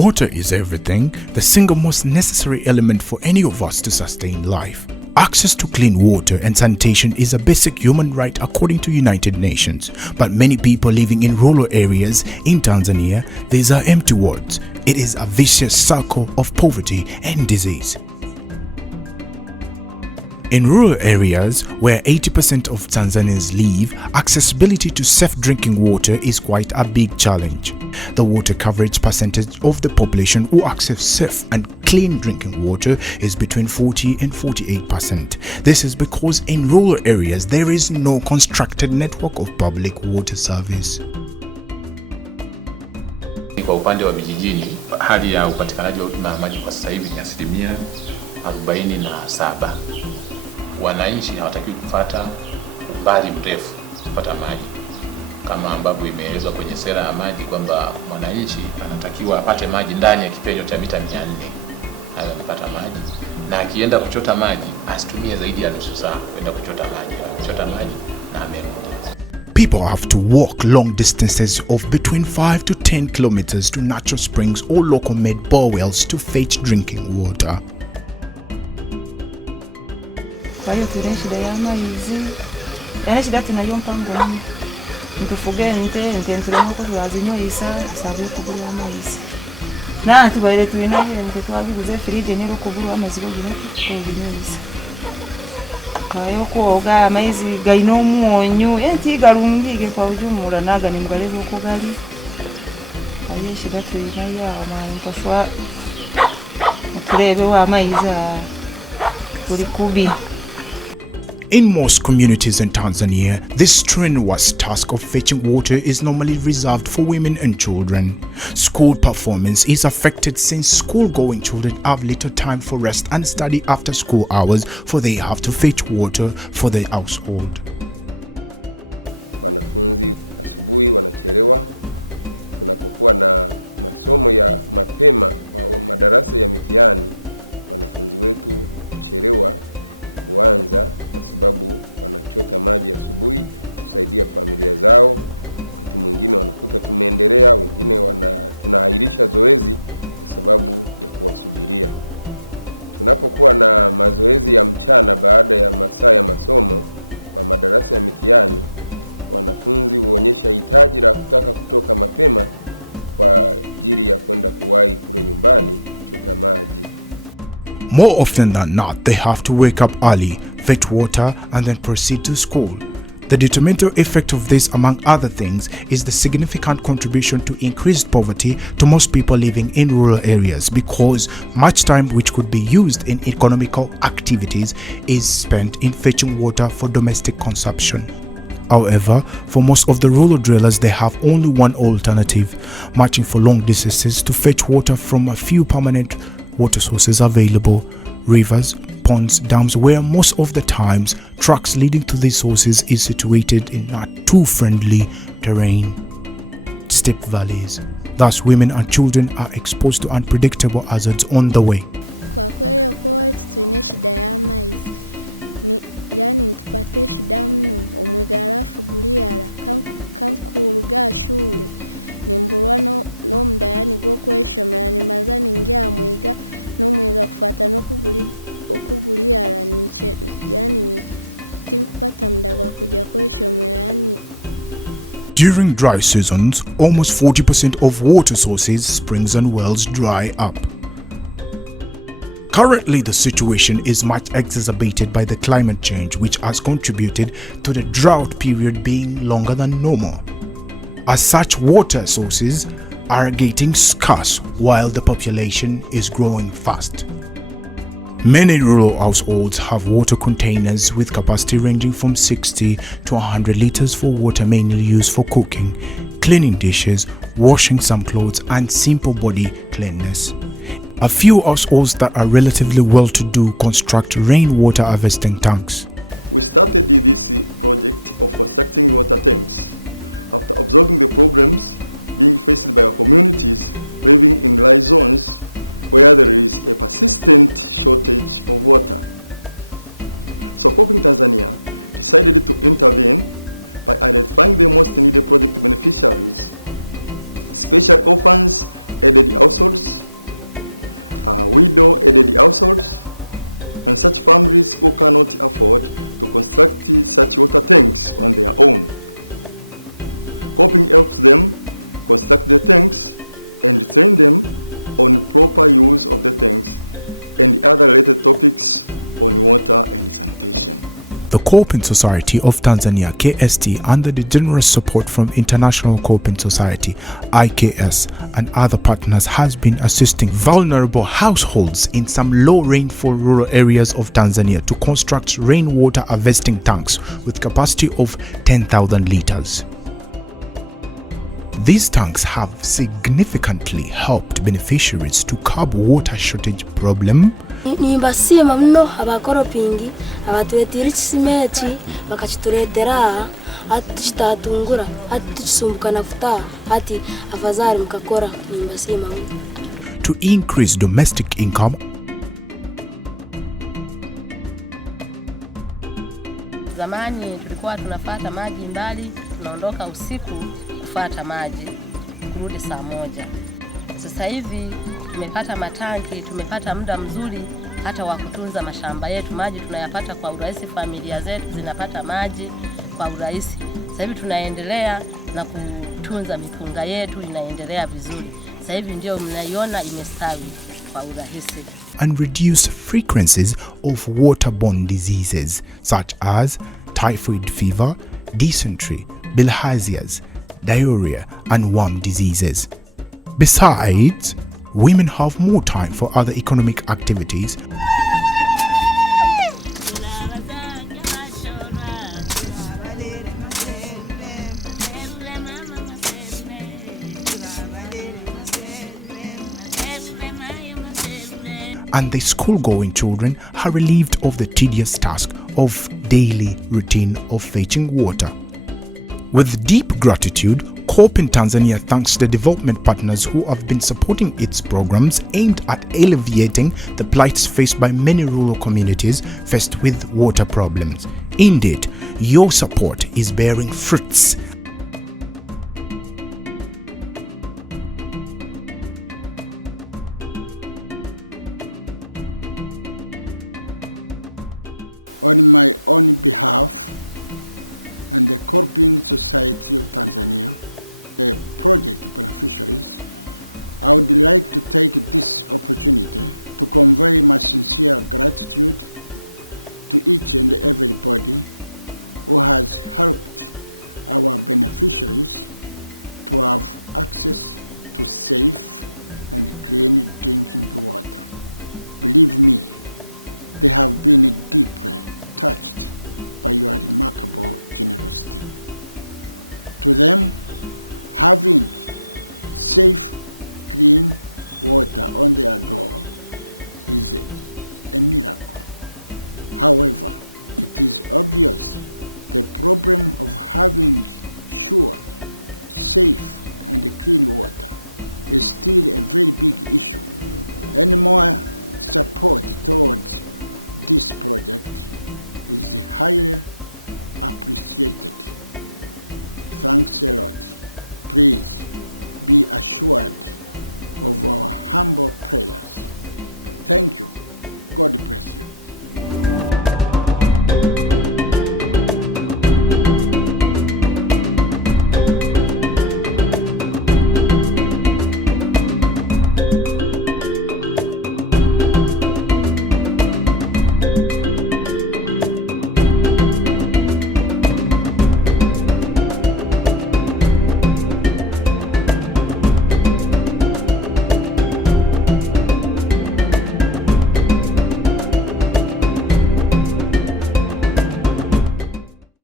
Water is everything, the single most necessary element for any of us to sustain life. Access to clean water and sanitation is a basic human right according to United Nations. But many people living in rural areas in Tanzania, these are empty words. It is a vicious circle of poverty and disease. In rural areas, where 80% of Tanzanians live, accessibility to safe drinking water is quite a big challenge. The water coverage percentage of the population who access safe and clean drinking water is between 40 and 48%. This is because in rural areas there is no constructed network of public water service. Wananchi hawatapata mbali mrefu kupata maji, kama ambavyo imeelezwa kwenye sera ya maji kwamba wananchi wanatakiwa apate maji ndani ya kipindi cha mita 100 anapata maji, na akienda kuchota maji asitumie zaidi ya nusu saa kwenda kuchota maji. People have to walk long distances of between 5 to 10 kilometers to natural springs or local made bore wells to fetch drinking water. Kwa hiyo tuna shida ya maji. Yaani shida tunayo mpango ni tufuge nte tulemo ko twazinywa isa sabu kubura maji. Na tubaire tuinaje nte twabiguze fride nero kubura amazi gogine ko binyisa. Kwa hiyo koga maji gaino muonyo enti garungike kwa ujumura naga ni mbale ko gali. Kwa hiyo shida tuinayo amazi kwa turebe wa maji turi kubi. In most communities in Tanzania, this strenuous task of fetching water is normally reserved for women and children. School performance is affected since school-going children have little time for rest and study after school hours, for they have to fetch water for their household. Wanafunzi asubuhi wanachelewa. Tunapokuwa na masomo ya mapema wa madarasa ya mitihani, wanafunzi wetu kuchelewa kuanza kwa sababu wanachota maji asubuhi kusaidia familia zao. Wakati mwingine wanakuta tumeendelea, wengine tunaahirisha zoezi kwa sababu ya kuwasubiria. Tunapokuwa na mazoezi ya mchana baada ya masaa ya masomo kwa madarasa ya mitihani, wanafunzi huonyesha hitaji la kutaka kutoka mapema kwa ajili ya kwenda kuwahi kule nyumbani kuchota maji. More often than not, they have to wake up early, fetch water, and then proceed to school. The detrimental effect of this, among other things, is the significant contribution to increased poverty to most people living in rural areas, because much time which could be used in economical activities is spent in fetching water for domestic consumption. However, for most of the rural dwellers, they have only one alternative: marching for long distances to fetch water from a few permanent water sources available: rivers, ponds, dams, where most of the times tracks leading to these sources is situated in not too friendly terrain, steep valleys. Thus, women and children are exposed to unpredictable hazards on the way. Kwa kweli kwa tuna shida ya maji. Yani nitupate shida mno omwigarafu guliara kankuruga shule nimbulwa no mda yani go kweshomera nimazani ngia mwiga no mwiga kufata no okuguliara niche yani tinkupata mda gwa kuja kweshomera yani. During dry seasons, almost 40% of water sources, springs and wells dry up. Currently, the situation is much exacerbated by the climate change, which has contributed to the drought period being longer than normal. As such, water sources are getting scarce while the population is growing fast. Many rural households have water containers with capacity ranging from 60 to 100 liters for water mainly used for cooking, cleaning dishes, washing some clothes, and simple body cleanliness. A few households that are relatively well-to-do construct rainwater harvesting tanks. We started this project of constructing water tanks after observing the problems being faced by our communities living in dry zones where there is a persistent shortage of water. So Kolping, Tanzania decided to intervene by identifying the most needed project beneficiaries, special orphans aided households, widow-aided households, and such families who cannot afford to construct such water tanks on their own. Kolping helps them construct the tanks and train them on proper use of the tanks and other related topics on water and sanitation. The Kolping Society of Tanzania, KST, under the generous support from International Kolping Society, IKS, and other partners, has been assisting vulnerable households in some low rainfall rural areas of Tanzania to construct rainwater harvesting tanks with capacity of 10,000 liters. These tanks have significantly helped beneficiaries to curb water shortage problem. Nimbasima mno abakoropingi abatuletira ikisimeti bakakituletera atutatungura atusumbukana futa ati afadhali mkakora nimbasima mno. To increase domestic income. Zamani tulikuwa tunafata maji mbali, tunaondoka usiku kufata maji kurudi saa 1. Sasa hivi tumepata matanki, tumepata muda mzuri hata wa kutunza mashamba yetu. Maji tunayapata kwa urahisi, familia zetu zinapata maji kwa urahisi. Sasa hivi tunaendelea na kutunza mipunga yetu, inaendelea vizuri. Sasa hivi ndio mnaiona imestawi kwa urahisi. And reduce frequencies of waterborne diseases such as typhoid fever, dysentery, bilharzias, diarrhea, and worm diseases. Besides, women have more time for other economic activities. And the school-going children are relieved of the tedious task of daily routine of fetching water. With deep gratitude, Kolping Tanzania thanks the development partners who have been supporting its programs aimed at alleviating the plights faced by many rural communities faced with water problems. Indeed, your support is bearing fruits. On my own behalf and the Kolping Society of Tanzania, the project beneficiaries, I would like to take this opportunity to convey my sincere gratitude to each and everybody who has helped our beneficiaries to have access to safe and clean drinking water. Believe me, they have been deeply touched by your remarkable generosity. To them, having safe, clean water on their door is a miracle. However, it is obvious the problem of having sure, safe, and clean water is still a very big issue. Any more support towards this project is highly appreciated. Thanks a lot. Please be assured of our humble prayers. Thank you. God bless you.